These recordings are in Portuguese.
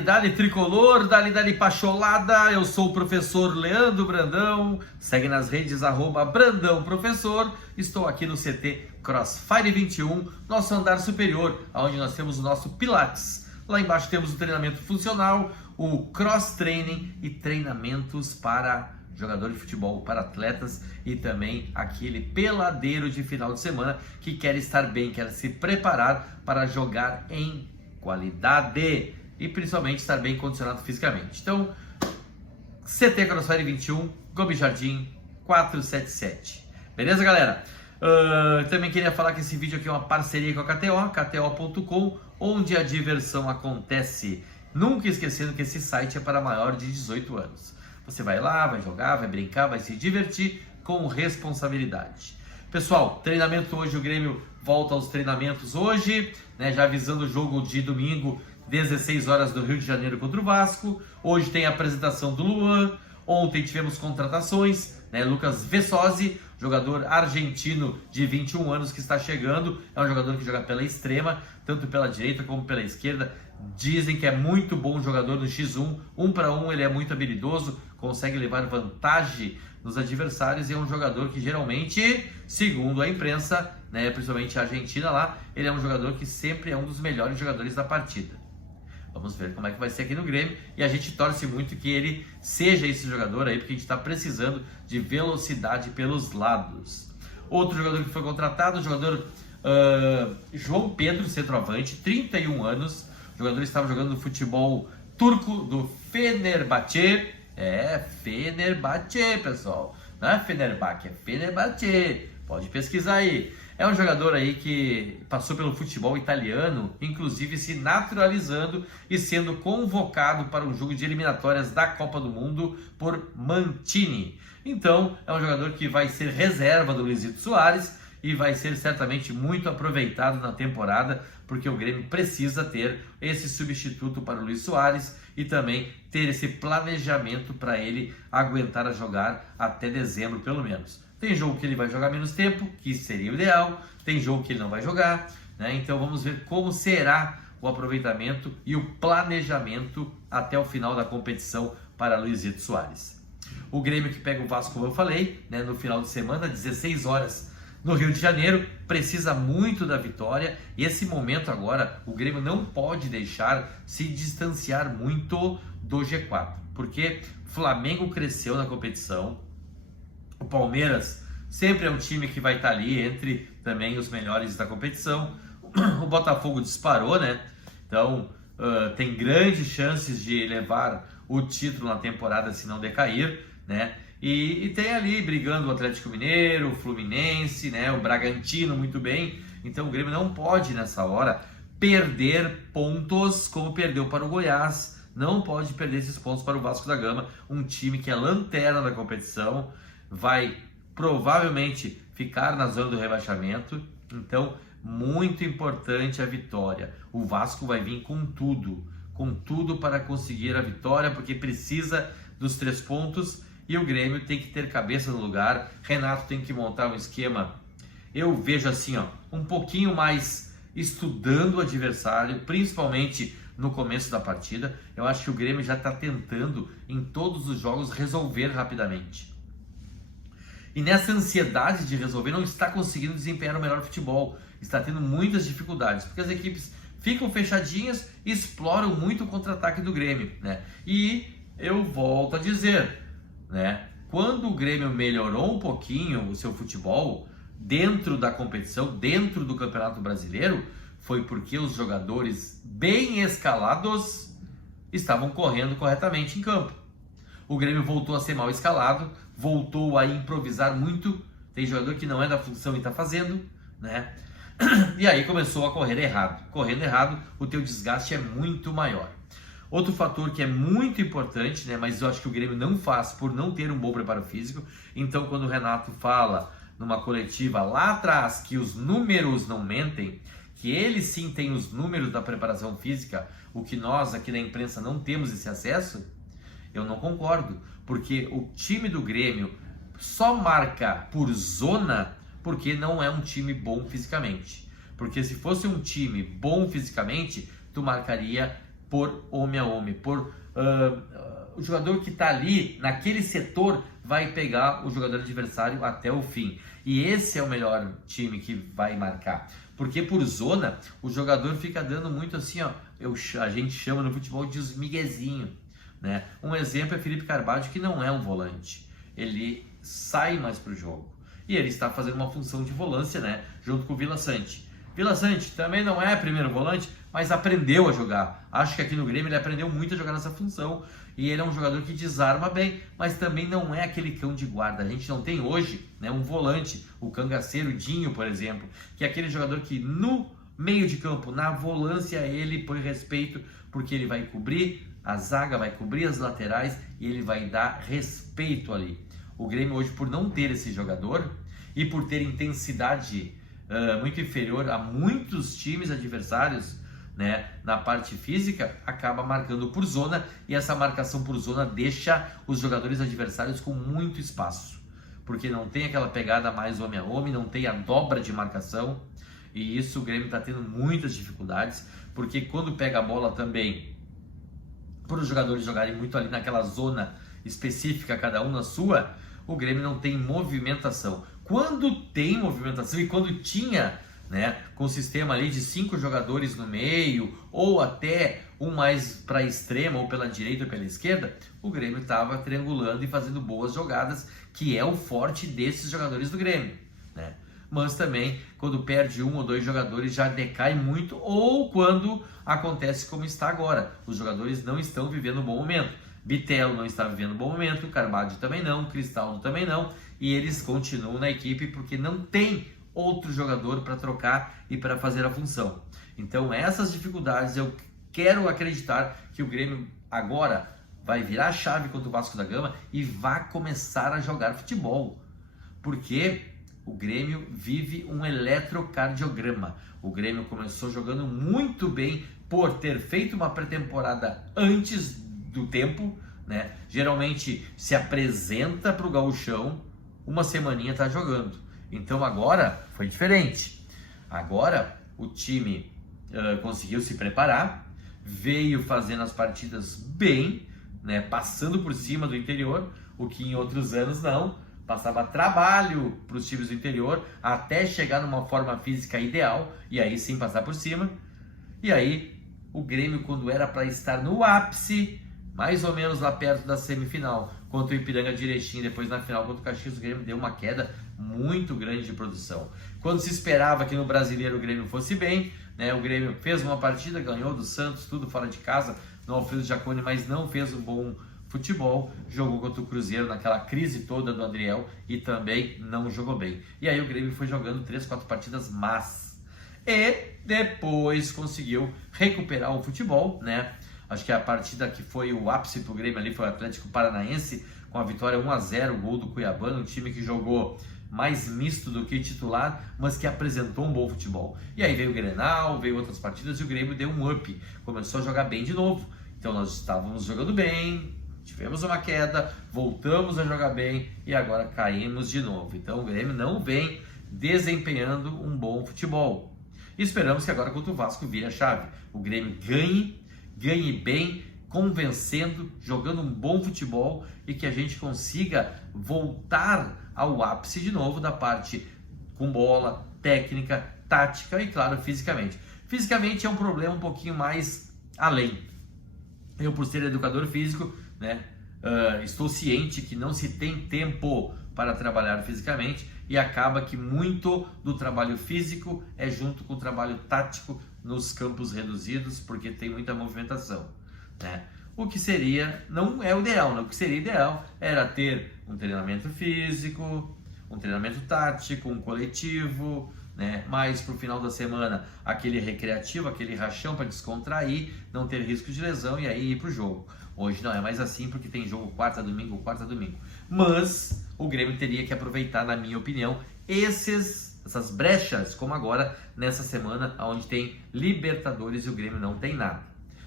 Dali tricolor, dali pacholada, eu sou o professor Leandro Brandão, segue nas redes @Brandão Professor, estou aqui no CT Crossfire 21, nosso andar superior, onde nós temos o nosso Pilates. Lá embaixo temos o treinamento funcional, o cross training e treinamentos para jogador de futebol, para atletas e também aquele peladeiro de final de semana que quer estar bem, quer se preparar para jogar em qualidade e principalmente estar bem condicionado fisicamente. Então, CT Crossfire 21, Gomes Jardim 477. Beleza, galera? Também queria falar que esse vídeo aqui é uma parceria com a KTO, KTO.com, onde a diversão acontece. Nunca esquecendo que esse site é para maior de 18 anos. Você vai lá, vai jogar, vai brincar, vai se divertir com responsabilidade. Pessoal, treinamento hoje, o Grêmio volta aos treinamentos hoje, né, já avisando o jogo de domingo, 16 horas do Rio de Janeiro contra o Vasco. Hoje tem a apresentação do Luan. Ontem tivemos contratações, né, Lucas Vessosi, jogador argentino de 21 anos que está chegando. É um jogador que joga pela extrema, tanto pela direita como pela esquerda. Dizem que é muito bom jogador no X1, 1 para 1, ele é muito habilidoso, consegue levar vantagem nos adversários e é um jogador que geralmente, segundo a imprensa, né, principalmente a Argentina lá, ele é um jogador que sempre é um dos melhores jogadores da partida. Vamos ver como é que vai ser aqui no Grêmio e a gente torce muito que ele seja esse jogador aí, porque a gente está precisando de velocidade pelos lados. Outro jogador que foi contratado, o jogador João Pedro, centroavante, 31 anos, o jogador estava jogando no futebol turco do Fenerbahçe. Fenerbahçe, pessoal. Não é Fenerbahçe, é Fenerbahçe. Pode pesquisar aí. É um jogador aí que passou pelo futebol italiano, inclusive se naturalizando e sendo convocado para um jogo de eliminatórias da Copa do Mundo por Mancini. Então, é um jogador que vai ser reserva do Luizito Soares e vai ser certamente muito aproveitado na temporada, porque o Grêmio precisa ter esse substituto para o Luiz Soares e também ter esse planejamento para ele aguentar a jogar até dezembro, pelo menos. Tem jogo que ele vai jogar menos tempo, que seria o ideal, tem jogo que ele não vai jogar, né? Então vamos ver como será o aproveitamento e o planejamento até o final da competição para Luizito Soares. O Grêmio que pega o Vasco, como eu falei, né, no final de semana, 16 horas, no Rio de Janeiro, precisa muito da vitória e esse momento agora o Grêmio não pode deixar se distanciar muito do G4, porque o Flamengo cresceu na competição, o Palmeiras sempre é um time que vai estar ali entre também os melhores da competição, o Botafogo disparou, né? Então tem grandes chances de levar o título na temporada se não decair, né? E tem ali brigando o Atlético Mineiro, o Fluminense, né, o Bragantino muito bem. Então o Grêmio não pode nessa hora perder pontos como perdeu para o Goiás. Não pode perder esses pontos para o Vasco da Gama, um time que é lanterna da competição, vai provavelmente ficar na zona do rebaixamento. Então muito importante a vitória. O Vasco vai vir com tudo para conseguir a vitória, porque precisa dos 3 pontos. E o Grêmio tem que ter cabeça no lugar. Renato tem que montar um esquema, eu vejo assim, ó, um pouquinho mais estudando o adversário, principalmente no começo da partida. Eu acho que o Grêmio já está tentando em todos os jogos resolver rapidamente. E nessa ansiedade de resolver não está conseguindo desempenhar o melhor futebol. Está tendo muitas dificuldades, porque as equipes ficam fechadinhas e exploram muito o contra-ataque do Grêmio, né? E eu volto a dizer, né? Quando o Grêmio melhorou um pouquinho o seu futebol dentro da competição, dentro do Campeonato Brasileiro, foi porque os jogadores bem escalados estavam correndo corretamente em campo. O Grêmio voltou a ser mal escalado, voltou a improvisar muito. Tem jogador que não é da função e está fazendo, né? E aí começou a correr errado. Correndo errado, o teu desgaste é muito maior. Outro fator que é muito importante, né, mas eu acho que o Grêmio não faz por não ter um bom preparo físico. Então, quando o Renato fala numa coletiva lá atrás que os números não mentem, que ele sim tem os números da preparação física, o que nós aqui na imprensa não temos esse acesso, eu não concordo. Porque o time do Grêmio só marca por zona porque não é um time bom fisicamente. Porque se fosse um time bom fisicamente, tu marcaria por homem a homem, por o jogador que está ali naquele setor vai pegar o jogador adversário até o fim. E esse é o melhor time que vai marcar. Porque por zona, o jogador fica dando muito assim, ó, a gente chama no futebol de os miguezinho, né? Um exemplo é Felipe Carvalho, que não é um volante. Ele sai mais pro jogo. E ele está fazendo uma função de volância, né? Junto com o Vila Sante. Vila Sante também não é primeiro volante, mas aprendeu a jogar. Acho que aqui no Grêmio ele aprendeu muito a jogar nessa função. E ele é um jogador que desarma bem, mas também não é aquele cão de guarda. A gente não tem hoje, né, um volante, o cangaceiro Dinho, por exemplo, que é aquele jogador que no meio de campo, na volância, ele põe respeito, porque ele vai cobrir a zaga, vai cobrir as laterais e ele vai dar respeito ali. O Grêmio hoje, por não ter esse jogador e por ter intensidade muito inferior a muitos times adversários, né, na parte física, acaba marcando por zona, e essa marcação por zona deixa os jogadores adversários com muito espaço, porque não tem aquela pegada mais homem a homem, não tem a dobra de marcação, e isso o Grêmio está tendo muitas dificuldades, porque quando pega a bola também, por os jogadores jogarem muito ali naquela zona específica, cada um na sua, o Grêmio não tem movimentação. Quando tem movimentação e quando tinha, né, com o sistema ali de 5 jogadores no meio, ou até um mais para a extrema, ou pela direita ou pela esquerda, o Grêmio estava triangulando e fazendo boas jogadas, que é o forte desses jogadores do Grêmio, né? Mas também, quando perde 1 ou 2 jogadores, já decai muito, ou quando acontece como está agora, os jogadores não estão vivendo um bom momento. Bitelo não está vivendo um bom momento, Carvalho também não, Cristaldo também não, e eles continuam na equipe porque não tem outro jogador para trocar e para fazer a função. Então essas dificuldades, eu quero acreditar que o Grêmio agora vai virar a chave contra o Vasco da Gama e vai começar a jogar futebol, porque o Grêmio vive um eletrocardiograma. O Grêmio começou jogando muito bem por ter feito uma pré-temporada antes do tempo, né? Geralmente se apresenta para o gauchão, uma semaninha tá jogando. Então agora foi diferente. Agora o time conseguiu se preparar, veio fazendo as partidas bem, né? Passando por cima do interior, o que em outros anos não. Passava trabalho para os times do interior até chegar numa forma física ideal e aí sim passar por cima. E aí o Grêmio, quando era para estar no ápice, mais ou menos lá perto da semifinal, contra o Ipiranga direitinho, depois na final contra o Caxias, o Grêmio deu uma queda muito grande de produção. Quando se esperava que no Brasileiro o Grêmio fosse bem, né, o Grêmio fez uma partida, ganhou do Santos, tudo fora de casa, no Alfredo Jaconi, mas não fez um bom futebol, jogou contra o Cruzeiro naquela crise toda do Adriel e também não jogou bem. E aí o Grêmio foi jogando 3, 4 partidas más. E depois conseguiu recuperar o futebol, né? Acho que a partida que foi o ápice pro Grêmio ali foi o Atlético Paranaense, com a vitória 1-0, o gol do Cuiabano, um time que jogou mais misto do que titular, mas que apresentou um bom futebol. E aí veio o Grenal, veio outras partidas e o Grêmio deu um up, começou a jogar bem de novo. Então nós estávamos jogando bem, tivemos uma queda, voltamos a jogar bem e agora caímos de novo. Então o Grêmio não vem desempenhando um bom futebol. E esperamos que agora contra o Vasco vire a chave. O Grêmio ganhe bem, convencendo, jogando um bom futebol e que a gente consiga voltar ao ápice de novo da parte com bola, técnica, tática e, claro, fisicamente. Fisicamente é um problema um pouquinho mais além. Eu, por ser educador físico, né, estou ciente que não se tem tempo para trabalhar fisicamente e acaba que muito do trabalho físico é junto com o trabalho tático nos campos reduzidos, porque tem muita movimentação, né? O que seria, não é o ideal, né? O que seria ideal era ter um treinamento físico, um treinamento tático, um coletivo, né? Mais para o final da semana, aquele recreativo, aquele rachão para descontrair, não ter risco de lesão e aí ir para o jogo. Hoje não é mais assim, porque tem jogo quarta, domingo. Mas o Grêmio teria que aproveitar, na minha opinião, essas brechas, como agora, nessa semana, onde tem Libertadores e o Grêmio não tem nada.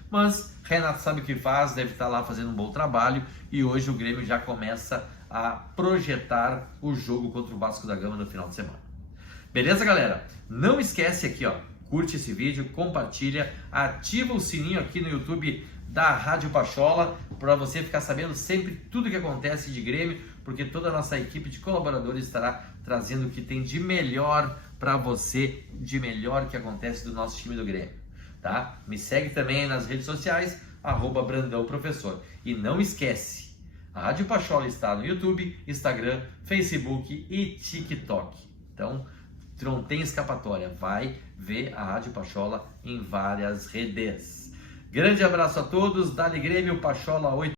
Mas Renato sabe o que faz, deve estar lá fazendo um bom trabalho e hoje o Grêmio já começa a projetar o jogo contra o Vasco da Gama no final de semana. Beleza, galera? Não esquece aqui, ó, curte esse vídeo, compartilha, ativa o sininho aqui no YouTube da Rádio Pachola para você ficar sabendo sempre tudo que acontece de Grêmio, porque toda a nossa equipe de colaboradores estará trazendo o que tem de melhor para você, de melhor que acontece do nosso time do Grêmio, tá? Me segue também nas redes sociais, @BrandãoProfessor. E não esquece, a Rádio Pachola está no YouTube, Instagram, Facebook e TikTok. Então, não tem escapatória, vai ver a Rádio Pachola em várias redes. Grande abraço a todos, Dali Grêmio, Pachola 8.